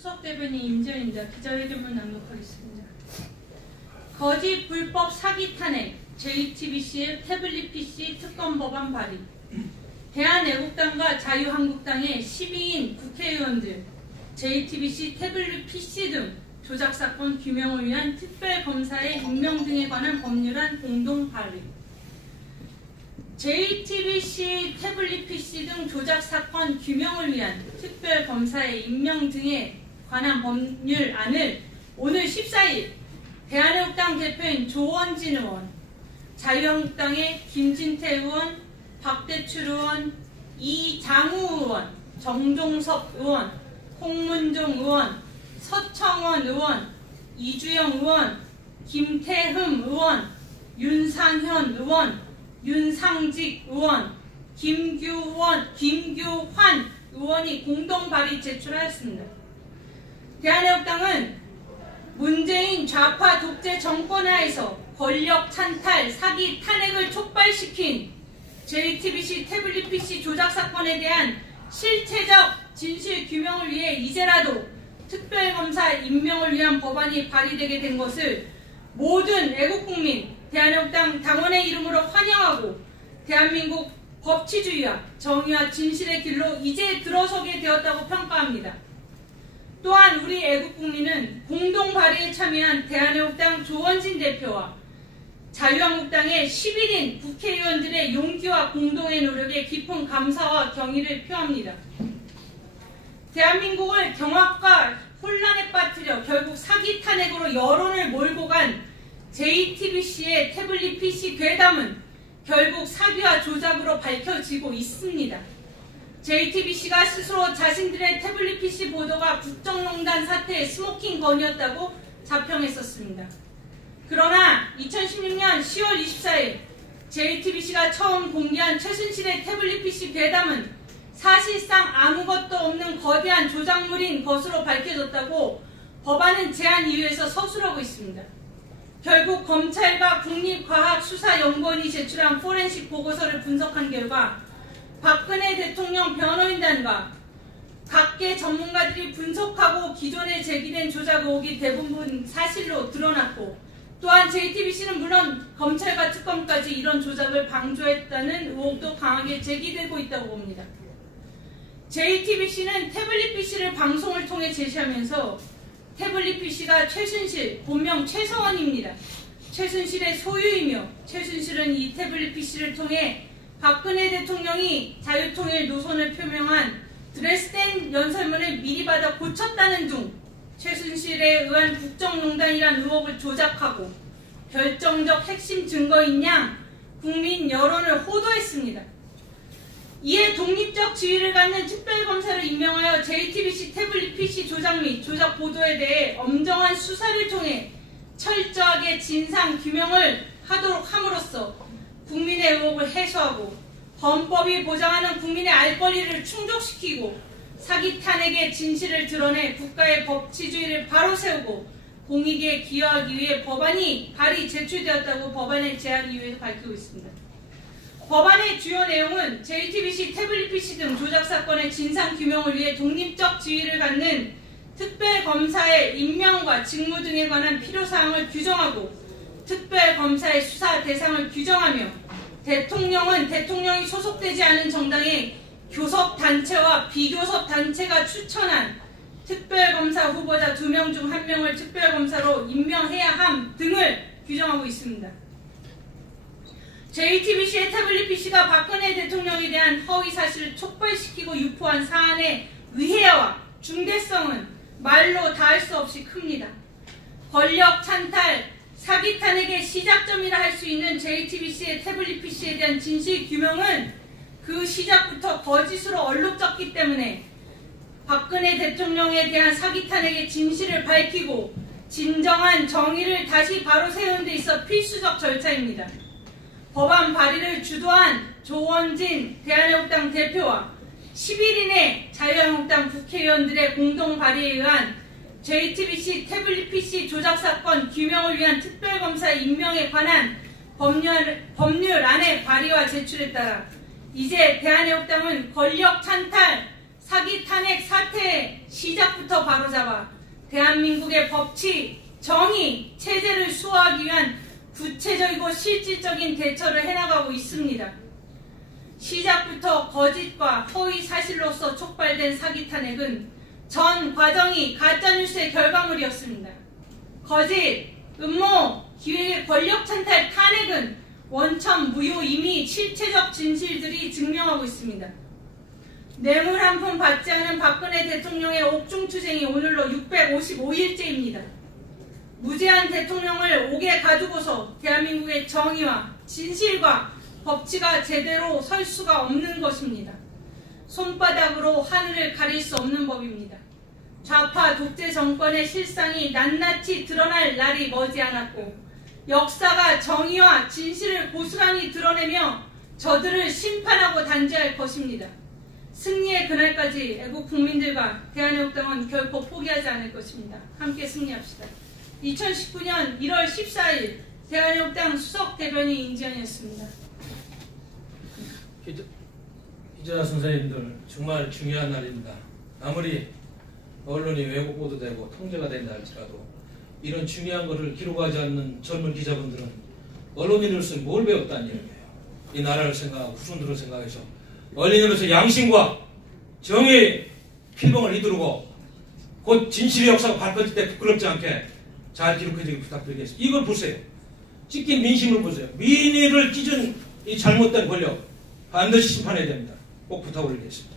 수석 대변인 임지연입니다. 기자회견문 낭독하겠습니다. 거짓 불법 사기 탄핵, JTBC의 태블릿 PC 특검 법안 발의, 대한애국당과 자유한국당의 12인 국회의원들, JTBC 태블릿 PC 등 조작사건 규명을 위한 특별검사의 임명 등에 관한 법률안 공동 발의, JTBC 태블릿 PC 등 조작사건 규명을 위한 특별검사의 임명 등에 관한 법률안을 오늘 14일 대한애국당 대표인 조원진 의원, 자유한국당의 김진태 의원, 박대출 의원, 이장우 의원, 정종석 의원, 홍문종 의원, 서청원 의원, 이주영 의원, 김태흠 의원, 윤상현 의원, 윤상직 의원, 김규환 의원이 공동 발의 제출하였습니다. 대한애국당은 문재인 좌파 독재 정권 하에서 권력 찬탈, 사기 탄핵을 촉발시킨 JTBC 태블릿 PC 조작 사건에 대한 실체적 진실 규명을 위해 이제라도 특별검사 임명을 위한 법안이 발의되게 된 것을 모든 애국국민, 대한애국당 당원의 이름으로 환영하고 대한민국 법치주의와 정의와 진실의 길로 이제 들어서게 되었다고 평가합니다. 또한 우리 애국국민은 공동 발의에 참여한 대한애국당 조원진 대표와 자유한국당의 11인 국회의원들의 용기와 공동의 노력에 깊은 감사와 경의를 표합니다. 대한민국을 경악과 혼란에 빠뜨려 결국 사기 탄핵으로 여론을 몰고 간 JTBC의 태블릿 PC 괴담은 결국 사기와 조작으로 밝혀지고 있습니다. JTBC가 스스로 자신들의 태블릿 PC 보도가 국정농단 사태의 스모킹 건이었다고 자평했었습니다. 그러나 2016년 10월 24일 JTBC가 처음 공개한 최순실의 태블릿 PC 괴담은 사실상 아무것도 없는 거대한 조작물인 것으로 밝혀졌다고 법안은 제안 이유에서 서술하고 있습니다. 결국 검찰과 국립과학수사연구원이 제출한 포렌식 보고서를 분석한 결과 박근혜 대통령 변호인단과 각계 전문가들이 분석하고 기존에 제기된 조작 의혹이 대부분 사실로 드러났고, 또한 JTBC는 물론 검찰과 특검까지 이런 조작을 방조했다는 의혹도 강하게 제기되고 있다고 봅니다. JTBC는 태블릿 PC를 방송을 통해 제시하면서 태블릿 PC가 최순실, 본명 최서원입니다. 최순실의 소유이며 최순실은 이 태블릿 PC를 통해 박근혜 대통령이 자유통일 노선을 표명한 드레스덴 연설문을 미리 받아 고쳤다는 등 최순실에 의한 국정농단이란 의혹을 조작하고 결정적 핵심 증거인 양 국민 여론을 호도했습니다. 이에 독립적 지위를 갖는 특별검사를 임명하여 JTBC 태블릿 PC 조작 및 조작 보도에 대해 엄정한 수사를 통해 철저하게 진상 규명을 하도록 함으로써 국민의 의혹을 해소하고 헌법이 보장하는 국민의 알 권리를 충족시키고 사기 탄핵의 진실을 드러내 국가의 법치주의를 바로 세우고 공익에 기여하기 위해 법안이 발의 제출되었다고 법안의 제안 이유에서 밝히고 있습니다. 법안의 주요 내용은 JTBC 태블릿 PC 등 조작 사건의 진상 규명을 위해 독립적 지위를 갖는 특별검사의 임명과 직무 등에 관한 필요사항을 규정하고 특별검사의 수사 대상을 규정하며 대통령은 대통령이 소속되지 않은 정당의 교섭단체와 비교섭단체가 추천한 특별검사 후보자 2명 중 1명을 특별검사로 임명해야 함 등을 규정하고 있습니다. JTBC의 태블릿 PC가 박근혜 대통령에 대한 허위사실을 촉발시키고 유포한 사안의 위해와 중대성은 말로 다할 수 없이 큽니다. 권력 찬탈, 사기 탄핵의 시작점이라 할 수 있는 JTBC의 태블릿 PC에 대한 진실 규명은 그 시작부터 거짓으로 얼룩졌기 때문에 박근혜 대통령에 대한 사기 탄핵의 진실을 밝히고 진정한 정의를 다시 바로 세우는 데 있어 필수적 절차입니다. 법안 발의를 주도한 조원진 대한애국당 대표와 11인의 자유한국당 국회의원들의 공동 발의에 의한 JTBC 태블릿 PC 조작 사건 규명을 위한 특별검사 임명에 관한 법률안의 발의와 제출에 따라 이제 대한애국당은 권력 찬탈, 사기 탄핵 사태의 시작부터 바로잡아 대한민국의 법치, 정의, 체제를 수호하기 위한 구체적이고 실질적인 대처를 해나가고 있습니다. 시작부터 거짓과 허위 사실로서 촉발된 사기 탄핵은 전 과정이 가짜뉴스의 결과물이었습니다. 거짓, 음모, 기획의 권력 찬탈 탄핵은 원천 무효 이미 실체적 진실들이 증명하고 있습니다. 뇌물 한 푼 받지 않은 박근혜 대통령의 옥중투쟁이 오늘로 655일째입니다. 무죄한 대통령을 옥에 가두고서 대한민국의 정의와 진실과 법치가 제대로 설 수가 없는 것입니다. 손바닥으로 하늘을 가릴 수 없는 법입니다. 좌파 독재 정권의 실상이 낱낱이 드러날 날이 머지않았고 역사가 정의와 진실을 고스란히 드러내며 저들을 심판하고 단죄할 것입니다. 승리의 그날까지 애국 국민들과 대한애국당은 결코 포기하지 않을 것입니다. 함께 승리합시다. 2019년 1월 14일 대한애국당 수석 대변인 임지연이었습니다. 기자 선생님들 정말 중요한 날입니다. 아무리 언론이 왜곡 보도되고 통제가 된다 할지라도 이런 중요한 것을 기록하지 않는 젊은 기자분들은 언론인으로서 뭘 배웠다는 얘기예요. 이 나라를 생각하고 후손들을 생각해서 언론인으로서 양심과 정의의 필봉을 이두르고 곧 진실의 역사가 밝혀질 때 부끄럽지 않게 잘 기록해주길 부탁드리겠습니다. 이걸 보세요. 찢긴 민심을 보세요. 민의를 찢은 이 잘못된 권력 반드시 심판해야 됩니다. 꼭 부탁 올리겠습니다.